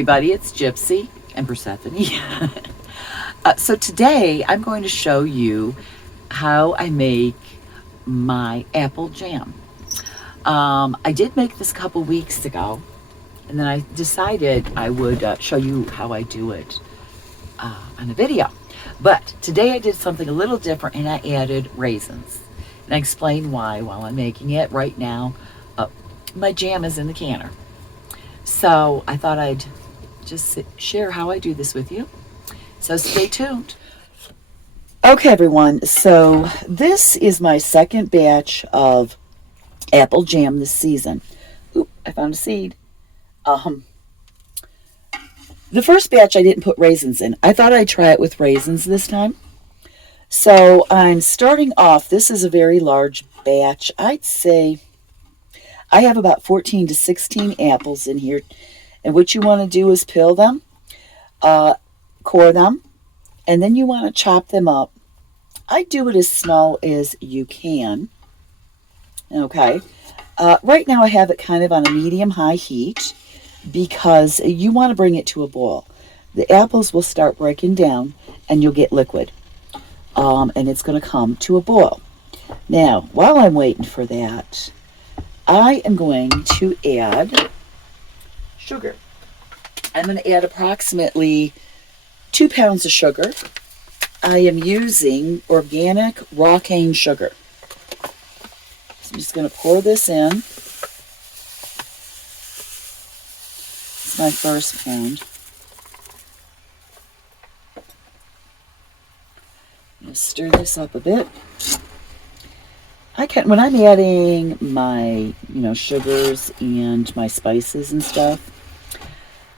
everybody, it's Gypsy and Persephone. So today I'm going to show you how I make my apple jam. I did make this a couple weeks ago, and then I decided I would show you how I do it on a video. But today I did something a little different, and I added raisins. And I explain why while I'm making it. Right now, my jam is in the canner. So I thought I'd just share how I do this with you. So stay tuned. Okay, everyone. So this is my second batch of apple jam this season. Oop, I found a seed. The first batch I didn't put raisins in. I thought I'd try it with raisins this time. So I'm starting off. This is a very large batch. I'd say I have about 14 to 16 apples in here. And what you want to do is peel them, core them, and then you want to chop them up. I do it as small as you can. Okay. Right now I have it kind of on a medium-high heat because you want to bring it to a boil. The apples will start breaking down and you'll get liquid. And it's going to come to a boil. Now, while I'm waiting for that, I am going to add sugar. I'm going to add approximately 2 pounds of sugar. I am using organic raw cane sugar. So I'm just going to pour this in. It's my first pound. I'm going to stir this up a bit. When I'm adding my, sugars and my spices and stuff,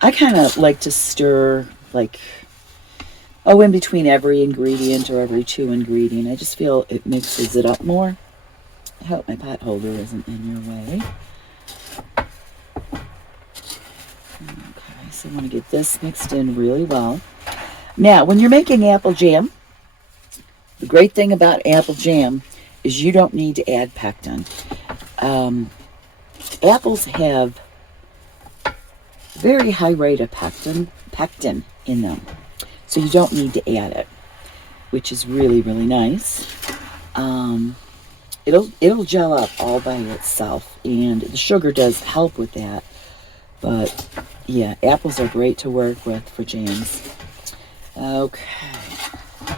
I kind of like to stir, in between every ingredient or every 2 ingredient. I just feel it mixes it up more. I hope my pot holder isn't in your way. Okay, so I want to get this mixed in really well. Now, when you're making apple jam, the great thing about apple jam is you don't need to add pectin. Apples have very high rate of pectin in them. So you don't need to add it, which is really, really nice. It'll gel up all by itself, and the sugar does help with that. But yeah, apples are great to work with for jams. Okay,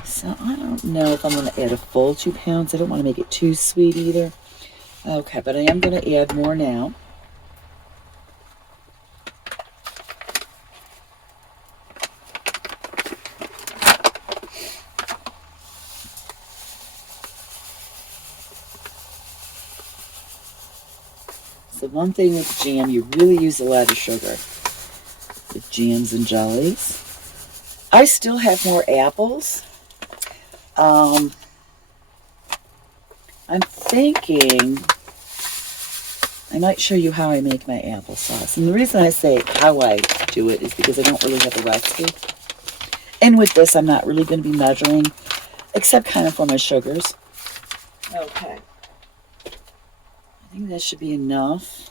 so I don't know if I'm going to add a full 2 pounds. I don't want to make it too sweet either. Okay, but I am going to add more now. So one thing with jam, you really use a lot of sugar with jams and jellies. I still have more apples. I'm thinking I might show you how I make my applesauce. And the reason I say how I do it is because I don't really have a recipe. And with this, I'm not really going to be measuring, except kind of for my sugars. Okay. I think that should be enough.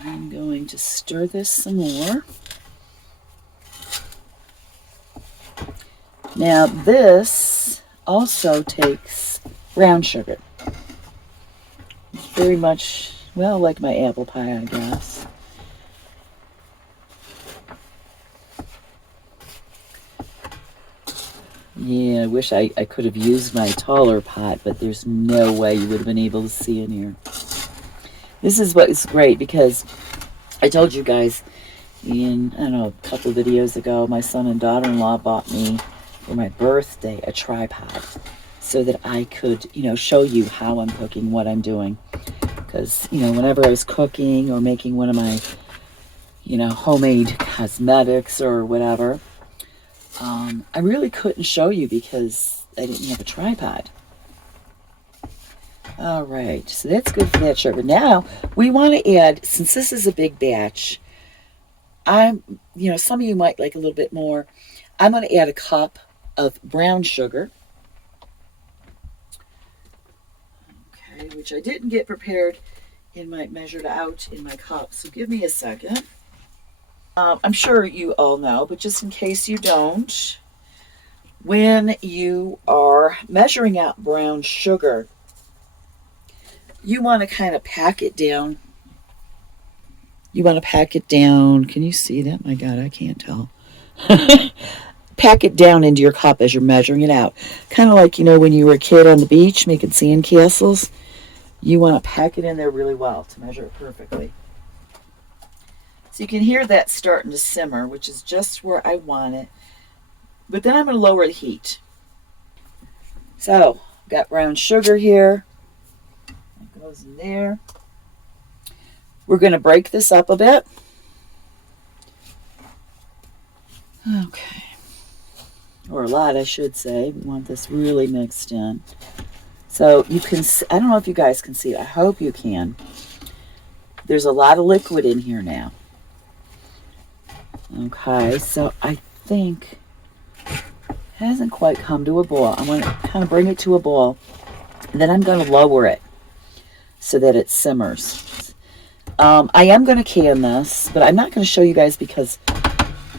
I'm going to stir this some more. Now this also takes brown sugar. It's very much, like my apple pie, I guess. Yeah, I wish I could have used my taller pot, but there's no way you would have been able to see in here. This is what is great because I told you guys a couple of videos ago, my son and daughter-in-law bought me for my birthday a tripod so that I could, show you how I'm cooking, what I'm doing. Because, whenever I was cooking or making one of my, homemade cosmetics or whatever, I really couldn't show you because I didn't have a tripod. All right, so that's good for that sugar. Now, we want to add, since this is a big batch, some of you might like a little bit more. I'm going to add a cup of brown sugar. Okay, which I didn't get prepared in my measured out in my cup. So give me a second. I'm sure you all know, but just in case you don't, when you are measuring out brown sugar, you want to kind of pack it down. You want to pack it down. Can you see that? My God, I can't tell. Pack it down into your cup as you're measuring it out. Kind of like, when you were a kid on the beach making sand castles. You want to pack it in there really well to measure it perfectly. So you can hear that starting to simmer, which is just where I want it. But then I'm going to lower the heat. So, got brown sugar here. That goes in there. We're going to break this up a bit. Okay. Or a lot, I should say. We want this really mixed in. So you can, I don't know if you guys can see it. I hope you can. There's a lot of liquid in here now. Okay, so I think it hasn't quite come to a boil. I'm going to kind of bring it to a boil. And then I'm going to lower it so that it simmers. I am going to can this, but I'm not going to show you guys because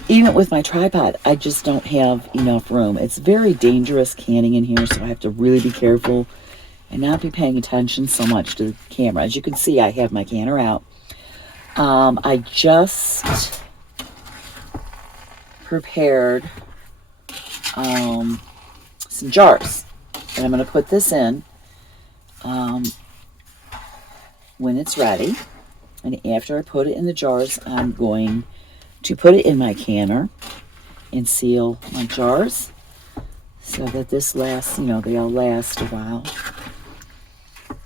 even with my tripod, I just don't have enough room. It's very dangerous canning in here, so I have to really be careful and not be paying attention so much to the camera. As you can see, I have my canner out. I just prepared some jars, and I'm going to put this in when it's ready. And after I put it in the jars, I'm going to put it in my canner and seal my jars so that this lasts, they all last a while.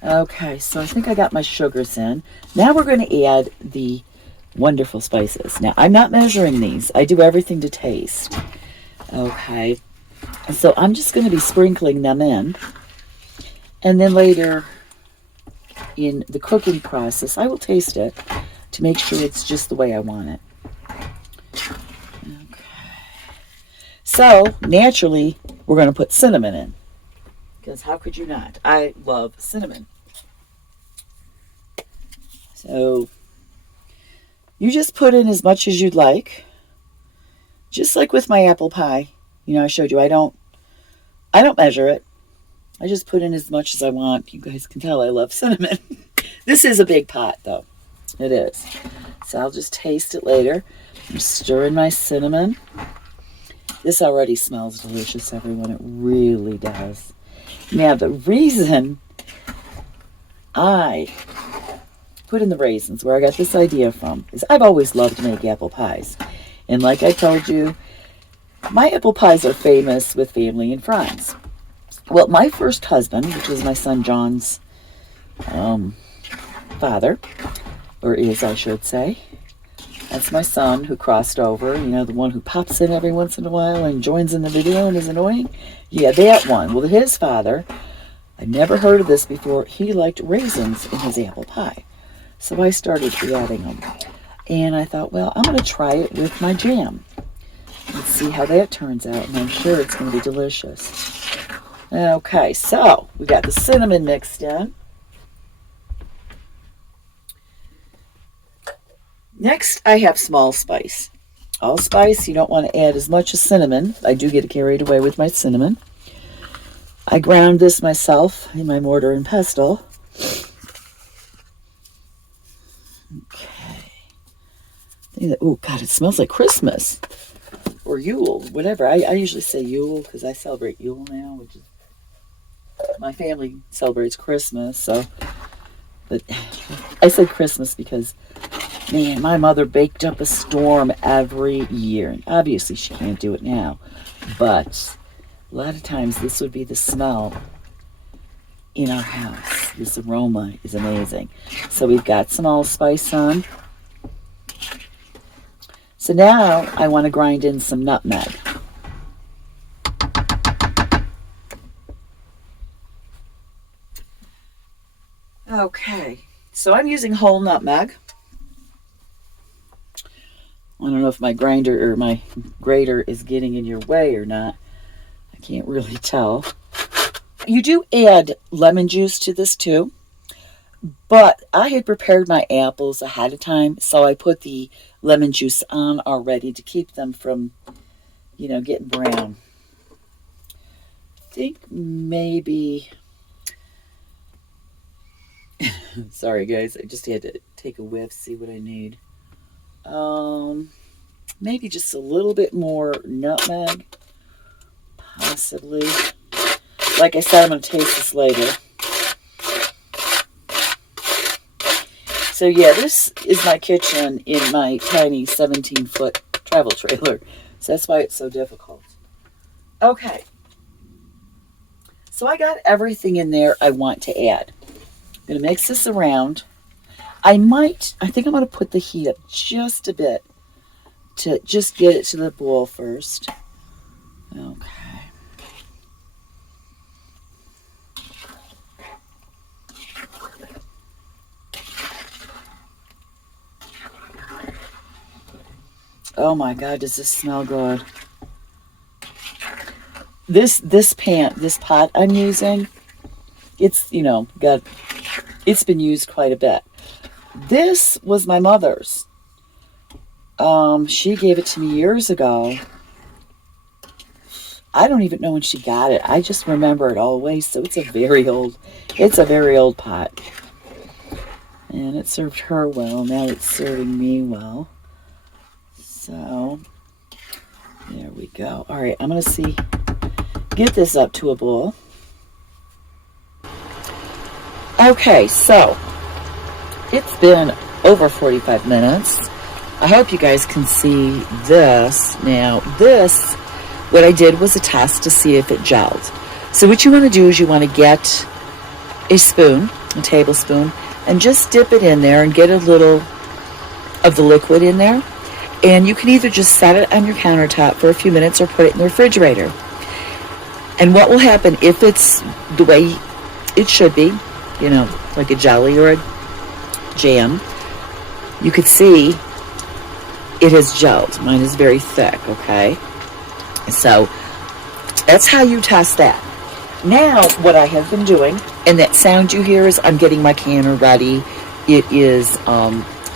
Okay, so I think I got my sugars in. Now we're going to add the wonderful spices. Now, I'm not measuring these. I do everything to taste. Okay, so I'm just going to be sprinkling them in. And then later in the cooking process, I will taste it to make sure it's just the way I want it. So, naturally, we're going to put cinnamon in. Because how could you not? I love cinnamon. So, you just put in as much as you'd like. Just like with my apple pie. I showed you, I don't measure it. I just put in as much as I want. You guys can tell I love cinnamon. This is a big pot, though. It is. So, I'll just taste it later. I'm stirring my cinnamon. This already smells delicious, everyone. It really does. Now, the reason I put in the raisins, where I got this idea from, is I've always loved to make apple pies. And like I told you, my apple pies are famous with family and friends. Well, my first husband, which was my son John's father, or is, I should say, that's my son who crossed over, the one who pops in every once in a while and joins in the video and is annoying. Yeah, that one. Well, his father, I'd never heard of this before, he liked raisins in his apple pie. So I started adding them. And I thought, well, I'm going to try it with my jam. Let's see how that turns out, and I'm sure it's going to be delicious. Okay, so we got the cinnamon mixed in. Next, I have small spice. Allspice, you don't want to add as much as cinnamon. I do get carried away with my cinnamon. I ground this myself in my mortar and pestle. Okay. Oh, God, it smells like Christmas. Or Yule, whatever. I usually say Yule because I celebrate Yule now, which is... My family celebrates Christmas, so... But I said Christmas because... Man, my mother baked up a storm every year. And obviously, she can't do it now. But a lot of times, this would be the smell in our house. This aroma is amazing. So we've got some allspice on. So now, I want to grind in some nutmeg. Okay, so I'm using whole nutmeg. I don't know if my grinder or my grater is getting in your way or not. I can't really tell. You do add lemon juice to this too. But I had prepared my apples ahead of time, so I put the lemon juice on already to keep them from, getting brown. I think maybe, sorry guys, I just had to take a whiff, see what I need. Um, Maybe just a little bit more nutmeg, possibly. Like I said, I'm going to taste this later. So yeah, this is my kitchen in my tiny 17-foot travel trailer. So that's why it's so difficult. Okay. So I got everything in there I want to add. I'm going to mix this around. I think I'm going to put the heat up just a bit to just get it to the boil first. Okay. Oh my God, does this smell good? This pot I'm using, it's it's been used quite a bit. This was my mother's. She gave it to me years ago. I don't even know when she got it. I just remember it always. So it's a very old pot. And it served her well. Now it's serving me well. So there we go. All right, I'm going to get this up to a boil. Okay, so it's been over 45 minutes. I hope you guys can see this. Now, what I did was a test to see if it gelled. So what you want to do is you want to get a tablespoon, and just dip it in there and get a little of the liquid in there. And you can either just set it on your countertop for a few minutes or put it in the refrigerator. And what will happen if it's the way it should be, like a jelly or a jam, you could see it has gelled. Mine is very thick, okay? So that's how you test that. Now, what I have been doing, and that sound you hear is I'm getting my canner ready. It is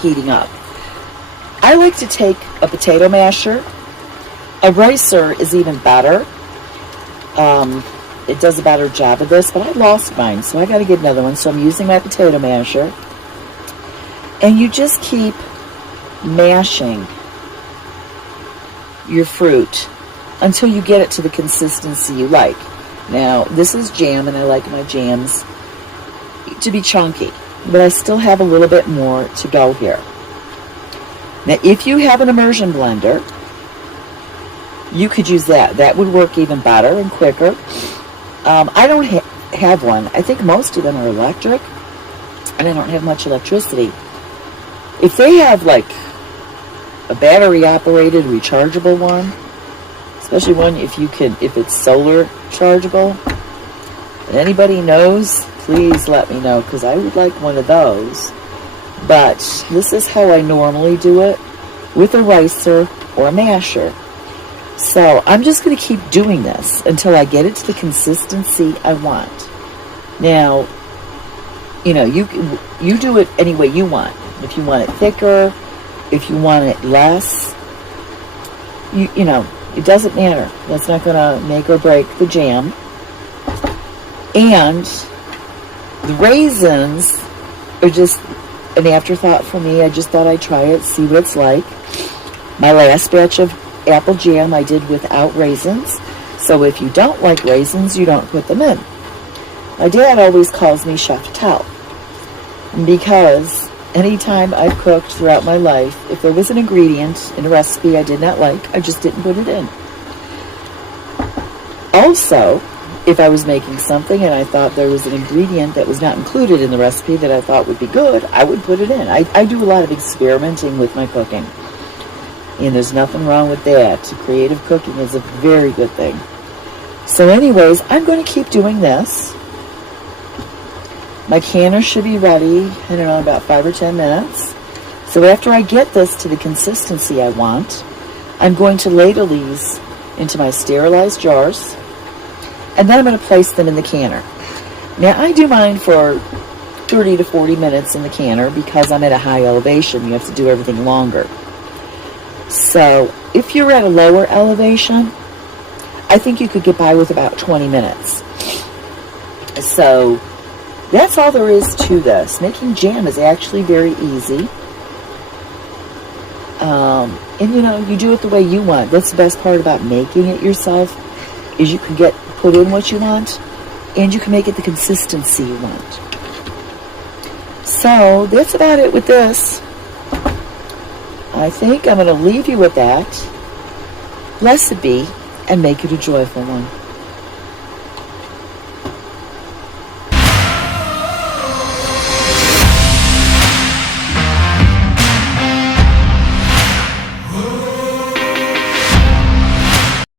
heating up. I like to take a potato masher. A ricer is even better. It does a better job of this, but I lost mine, so I got to get another one. So I'm using my potato masher. And you just keep mashing your fruit until you get it to the consistency you like. Now, this is jam, and I like my jams to be chunky, but I still have a little bit more to go here. Now, if you have an immersion blender, you could use that. That would work even better and quicker. I don't have one. I think most of them are electric, and I don't have much electricity. If they have like a battery-operated rechargeable one, especially one if it's solar chargeable, and anybody knows, please let me know, because I would like one of those. But this is how I normally do it, with a ricer or a masher. So I'm just going to keep doing this until I get it to the consistency I want. Now, you do it any way you want. If you want it thicker, if you want it less, it doesn't matter. That's not going to make or break the jam. And the raisins are just an afterthought for me. I just thought I'd try it, see what it's like. My last batch of apple jam I did without raisins. So if you don't like raisins, you don't put them in. My dad always calls me Chef Tell, because anytime I've cooked throughout my life, if there was an ingredient in a recipe I did not like, I just didn't put it in. Also, if I was making something and I thought there was an ingredient that was not included in the recipe that I thought would be good, I would put it in. I do a lot of experimenting with my cooking, and there's nothing wrong with that. Creative cooking is a very good thing. So anyways, I'm going to keep doing this. My canner should be ready, I don't know, about 5 or 10 minutes. So after I get this to the consistency I want, I'm going to ladle these into my sterilized jars, and then I'm going to place them in the canner. Now, I do mine for 30 to 40 minutes in the canner. Because I'm at a high elevation, you have to do everything longer. So if you're at a lower elevation, I think you could get by with about 20 minutes. So that's all there is to this. Making jam is actually very easy. And you do it the way you want. That's the best part about making it yourself, is you can put in what you want, and you can make it the consistency you want. So that's about it with this. I think I'm going to leave you with that. Blessed be, and make it a joyful one.